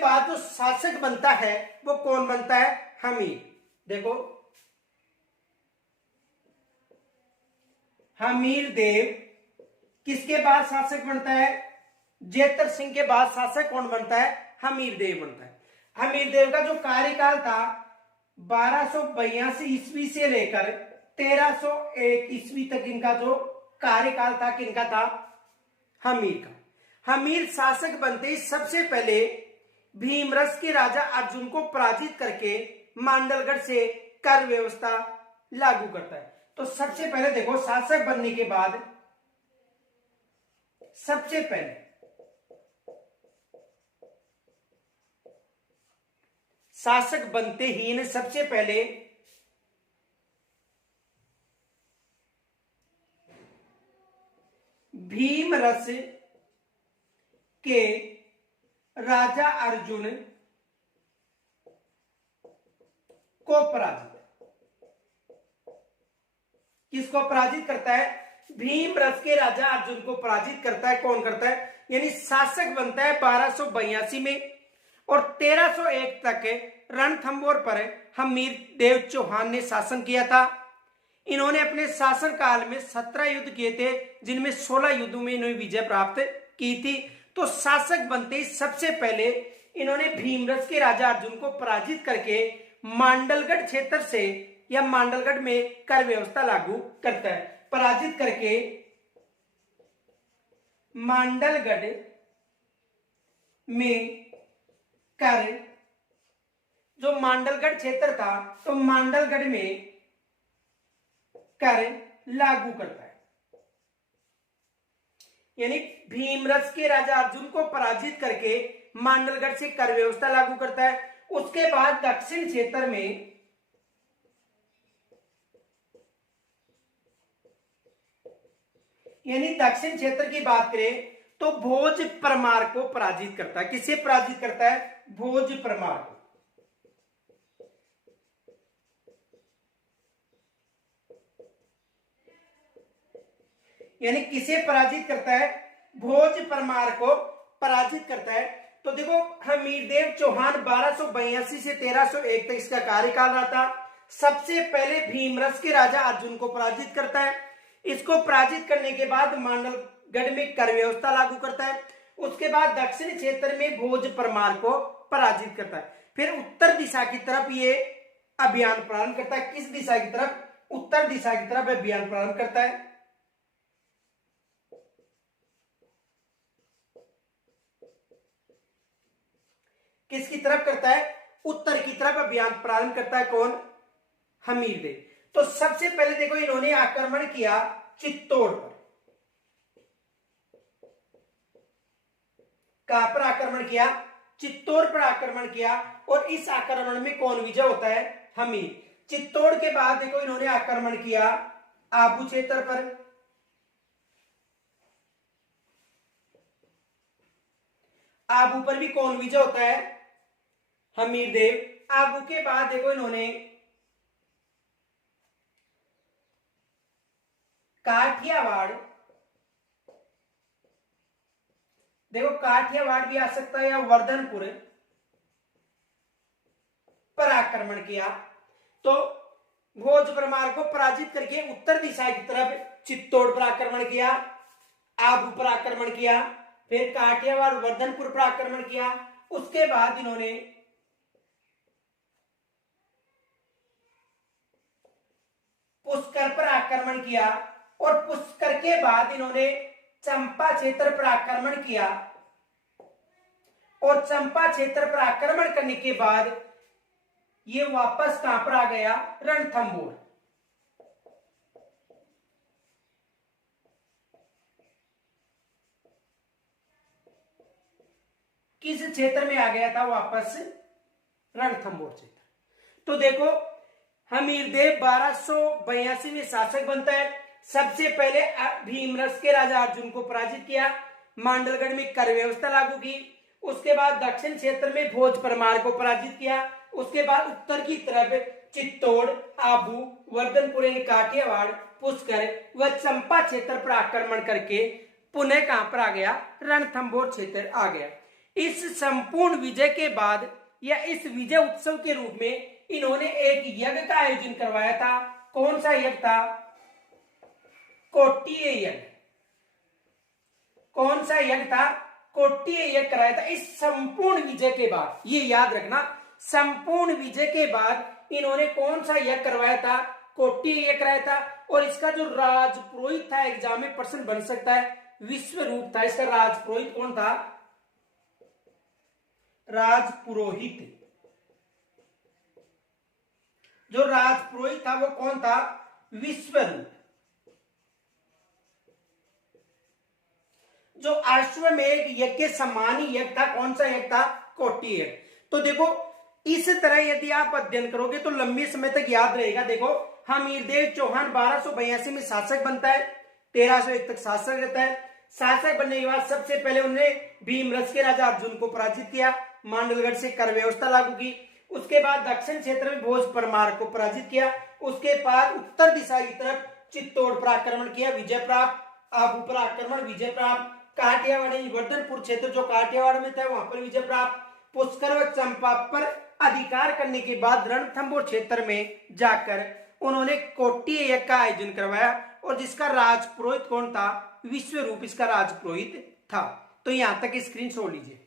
बाद जो शासक बनता है वो कौन बनता है? हमीर। देखो हमीर देव किसके बाद शासक बनता है? जेतर सिंह के बाद शासक कौन बनता है? हमीर देव बनता है। हमीर देव का जो कार्यकाल था 1282 ईस्वी से लेकर 1301 ईस्वी तक इनका जो कार्यकाल था किनका था? हमीर का। हमीर शासक बनते ही सबसे पहले भीमरस के राजा अर्जुन को पराजित करके मांडलगढ़ से कर व्यवस्था लागू करता है। तो सबसे पहले देखो शासक बनने के बाद सबसे पहले शासक बनते ही ने सबसे पहले भीमरस के राजा अर्जुन को पराजित, किसको पराजित करता है? भीमरस के राजा अर्जुन को पराजित करता है। कौन करता है? यानी शासक बनता है 1282 में और 1301 तक रणथंबोर पर हमीर देव चौहान ने शासन किया था। इन्होंने अपने शासन काल में 17 युद्ध किए थे, जिनमें 16 युद्धों में इन्होंने विजय प्राप्त की थी। तो शासक बनते ही सबसे पहले इन्होंने भीमरस के राजा अर्जुन को पराजित करके मांडलगढ़ क्षेत्र से या मांडलगढ़ में कर व्यवस्था लागू करता है। पराजित करके मांडलगढ़ में कर, जो मांडलगढ़ क्षेत्र था तो मांडलगढ़ में कर लागू करता है। यानी भीमरस के राजा अर्जुन को पराजित करके मांडलगढ़ से कर व्यवस्था लागू करता है। उसके बाद दक्षिण क्षेत्र में यानी दक्षिण क्षेत्र की बात करें तो भोज परमार को पराजित करता है। किसे पराजित करता है? भोज परमार को। यानी किसे पराजित करता है? भोज परमार को पराजित करता है। तो देखो हमीरदेव चौहान 1282 से 1301 तक इसका कार्यकाल रहा था। सबसे पहले भीमरस के राजा अर्जुन को पराजित करता है। इसको पराजित करने के बाद मांडलगढ़ में कर व्यवस्था लागू करता है। उसके बाद दक्षिण क्षेत्र में भोज परमार को पराजित करता है। फिर उत्तर दिशा की तरफ ये अभियान प्रारंभ करता है। किस दिशा की तरफ? उत्तर दिशा की तरफ अभियान प्रारंभ करता है। किसकी तरफ करता है? उत्तर की तरफ अभियान प्रारंभ करता है। कौन? हमीरदेव। तो सबसे पहले देखो इन्होंने आक्रमण किया चित्तौड़ पर। कहां पर आक्रमण किया? चित्तौड़ पर आक्रमण किया। और इस आक्रमण में कौन विजय होता है? हमीर। चित्तौड़ के बाद देखो इन्होंने आक्रमण किया आबू क्षेत्र पर। आबू पर भी कौन विजय होता है? हमीरदेव। आबू के बाद देखो इन्होंने काठियावाड़, देखो काठियावाड़ भी आ सकता है या वर्धनपुर पर आक्रमण किया। तो भोज परमार को पराजित करके उत्तर दिशा की तरफ चित्तौड़ पर आक्रमण किया, आबू पर आक्रमण किया, फिर काठियावाड़ वर्धनपुर पर आक्रमण किया। उसके बाद इन्होंने पुष्कर पर आक्रमण किया और पुष्कर के बाद इन्होंने चंपा क्षेत्र पर आक्रमण किया। और चंपा क्षेत्र पर आक्रमण करने के बाद ये वापस कहां पर आ गया? रणथंबोर। किस क्षेत्र में आ गया था वापस? रणथंबोर क्षेत्र। तो देखो हमीरदेव 1282 में शासक बनता है। सबसे पहले भीमरस के राजा अर्जुन को पराजित किया, मांडलगढ़ में कर व्यवस्था लागू की। उसके बाद दक्षिण क्षेत्र में भोज परमार को पराजित किया। उसके बाद उत्तर की तरफ चित्तौड़, आबू, वर्धनपुर, काठियावाड़, पुष्कर व चंपा क्षेत्र पर आक्रमण करके पुनः कहां पर आ गया? रणथंबोर क्षेत्र आ गया। इस संपूर्ण विजय के बाद या इस विजय उत्सव के रूप में इन्होंने एक यज्ञ का आयोजन करवाया था। कौन सा यज्ञ था? कोट्टीय यज्ञ। कौन सा यज्ञ था? कोट्टीय यज्ञ कराया था। इस संपूर्ण विजय के बाद, ये याद रखना, संपूर्ण विजय के बाद इन्होंने कौन सा यज्ञ करवाया था? कोट्टीय यज्ञ कराया था। और इसका जो राजपुरोहित था, एग्जाम में प्रश्न बन सकता है, विश्वरूप था। इसका राजपुरोहित कौन था? राजपुरोहित। जो राजपुरोहित था वो कौन था? विश्वरूप। जो अश्वमेध यज्ञ के सम्मानी यज्ञ था, कौन सा यज्ञ था? कोट्टीय यज्ञ। तो देखो, इस तरह यदि आप अध्ययन करोगे तो लंबे समय तक याद रहेगा। देखो, हमीरदेव चौहान 1282 में शासक बनता है, 1301 तक शासक रहता है। शासक बनने के बाद सबसे पहले उन्होंने भीमरस के राजा अर्जुन को पराजित किया, मांडलगढ़ से कर व्यवस्था लागू की। उसके बाद दक्षिण क्षेत्र में भोज परमार को पराजित किया। उसके बाद उत्तर दिशा की तरफ चित्तौड़ पर आक्रमण किया, विजय प्राप्त। आबू पर आक्रमण, विजय प्राप्त। काठियावाड़ वर्धनपुर क्षेत्र जो काठियावाड़ में था वहां पर विजय प्राप्त। पुष्कर व चंपा पर अधिकार करने के बाद रणथंभौर क्षेत्र में जाकर उन्होंने कोट्टीय यज्ञ का आयोजन करवाया और जिसका राजपुरोहित कौन था? विश्वरूप इसका राजपुरोहित था। तो यहां तक स्क्रीन छोड़ लीजिए।